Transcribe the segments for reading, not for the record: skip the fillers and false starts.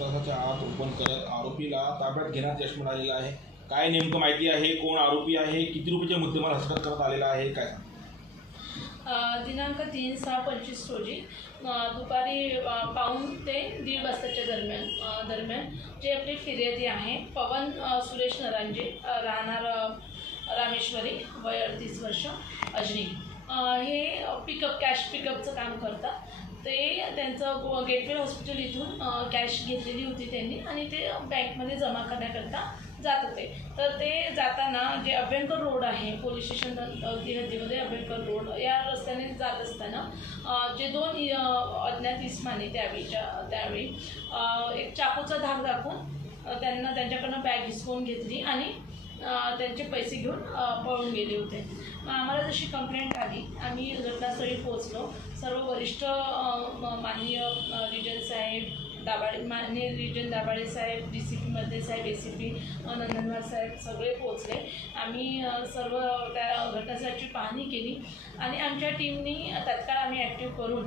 तासाच्या आत ओपन करत आरोपीला ताब्यात घेण्यात यश मिळालेलं आहे। काय नेमकं माहिती आहे, कोण आरोपी आहे, किती रुपयाचे मुद्देमाल हस्तगत करण्यात आलेला आहे, काय सांगा? दिनांक 3/6/25 रोजी दुपारी पाऊण ते 1:30 वाजताच्या दरम्यान जे आपली फिर्यादी आहे पवन सुरेश नरांजे, राहणार रामेश्वरी, वय 38 वर्ष, अजनी, हे कॅश पिकअपचं काम करतात। ते त्यांचं गेटवे हॉस्पिटल इथून कॅश घेतलेली होती त्यांनी आणि ते बँकमध्ये जमा करण्याकरता जात होते। तर ते जाताना जे अभ्यंकर रोड आहे, पोलीस स्टेशन हद्दीमध्ये अभ्यंकर रोड या रस्त्याने जात असताना जे दोन अज्ञात इस्माने त्यावेळी एक चाकूचा धाक दाखवून त्यांच्याकडनं बॅग हिसकवून घेतली आणि त्यांचे पैसे घेऊन पळून गेले होते। आम्हाला जशी कंप्लेंट आली आम्ही घटनास्थळी पोहोचलो। सर्व वरिष्ठ माननीय रिजन साहेब माननीय रिजन दाभाडे साहेब, DCP मध्ये साहेब, ACP नंदनवार साहेब सगळे पोहोचले। आम्ही सर्व त्या घटनास्थळाची पाहणी केली आणि आमच्या टीमनी तत्काळ आम्ही ॲक्टिव्ह करून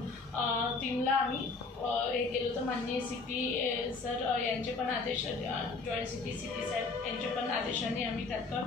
टीमला आम्ही हे केलं होतं। माननीय CP सर यांचे पण आदेश, जॉईंट CP साहेब यांचे पण आदेशाने आम्ही तत्काळ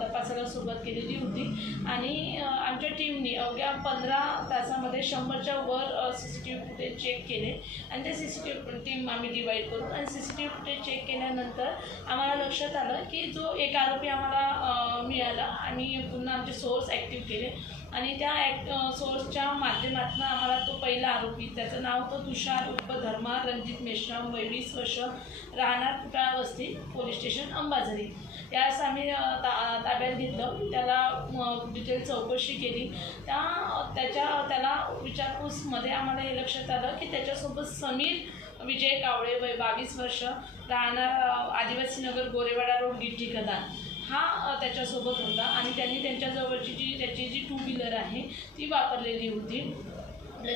तपासाला सुरुवात केलेली होती आणि आमच्या टीमने अवघ्या 15 तासामध्ये 100च्या वर CCTV फुटेज चेक केले आणि ते CCTV टीम आम्ही डिवाईड करून आणि CCTV फुटेज चेक केल्यानंतर आम्हाला लक्षात आलं की जो एक आरोपी आम्हाला मिळाला। आम्ही पुन्हा आमचे सोर्स ॲक्टिव्ह केले आणि त्या सोर्सच्या माध्यमातून आम्हाला तो पहिला आरोपी, त्याचं नाव होतं तुषार उर्फ धर्मा रणजित मेश्राम, वय 20 वर्ष, राहणार कुटाळ वस्ती, पोलीस स्टेशन अंबाझरी, यास आम्ही ताब्यात घेतलं। त्याला डिटेल चौकशी केली। त्याला विचारपूसमध्ये आम्हाला हे लक्षात आलं की त्याच्यासोबत समीर विजय कावळे, वय 22 वर्ष, राहणार आदिवासी नगर, गोरेवाडा रोड, गिट्टी खदान, हा त्याच्यासोबत होता आणि त्यांनी त्यांच्याजवळची त्याची जी 2 व्हीलर आहे ती वापरलेली होती।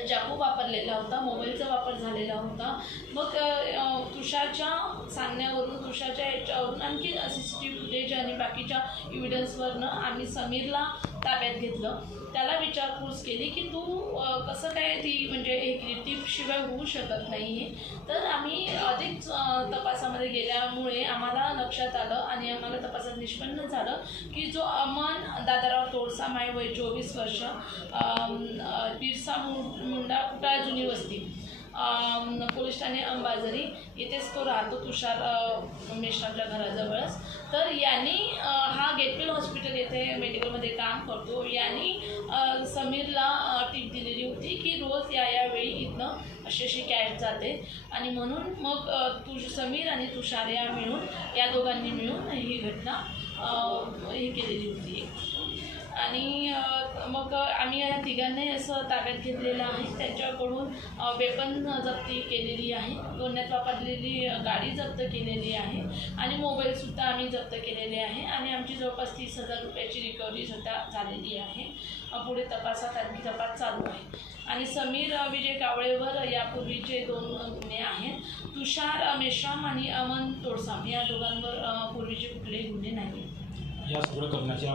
चाकू वापरलेला होता, मोबाईलचा वापर झालेला होता। मग तुषारच्या सांगण्यावरून, तुषारच्या याच्यावरून आणखी CCTV फुटेज आणि बाकीच्या एव्हिडन्सवरनं आम्ही समीरला ताब्यात घेतलं। त्याला विचारपूस केली की तू कसं काय ती म्हणजे एक रिटिपशिवाय होऊ शकत नाही आहे। तर आम्ही अधिक तपासामध्ये गेल्यामुळे आम्हाला लक्षात आलं आणि आम्हाला तपासात निष्पन्न झालं की जो अमन दादाराव तोडसामाय, वय 24 वर्ष, बिरसा मुंडा कुटाळ जुनी वस्ती, पोलीस ठाणे अंबाझरी, येथेच तो राहतो तुषार मेश्रामच्या घराजवळच। तर यांनी हा गेटवे हॉस्पिटल येथे मेडिकलमध्ये काम करतो। यांनी समीरला टीप दिलेली होती की रोज या वेळी इथनं अशी कॅश जाते आणि म्हणून मग समीर आणि तुषार या दोघांनी मिळून ही घटना हे केलेली होती आणि मग आम्ही या तिघांनी असं ताब्यात घेतलेलं आहे। त्यांच्याकडून वेपन जप्ती केलेली आहे, गुन्ह्यात वापरलेली गाडी जप्त केलेली आहे आणि मोबाईलसुद्धा आम्ही जप्त केलेले आहे आणि आमची जवळपास 30,000 रुपयाची रिकव्हरी सुद्धा झालेली आहे। पुढे तपासात आणखी तपास चालू आहे आणि समीर विजय कावळेवर यापूर्वीचे 2 गुन्हे आहेत। तुषार मेश्राम आणि अमन तोडसाम या दोघांवर पूर्वीचे कुठलेही गुन्हे नाही। या सगळं करण्याच्या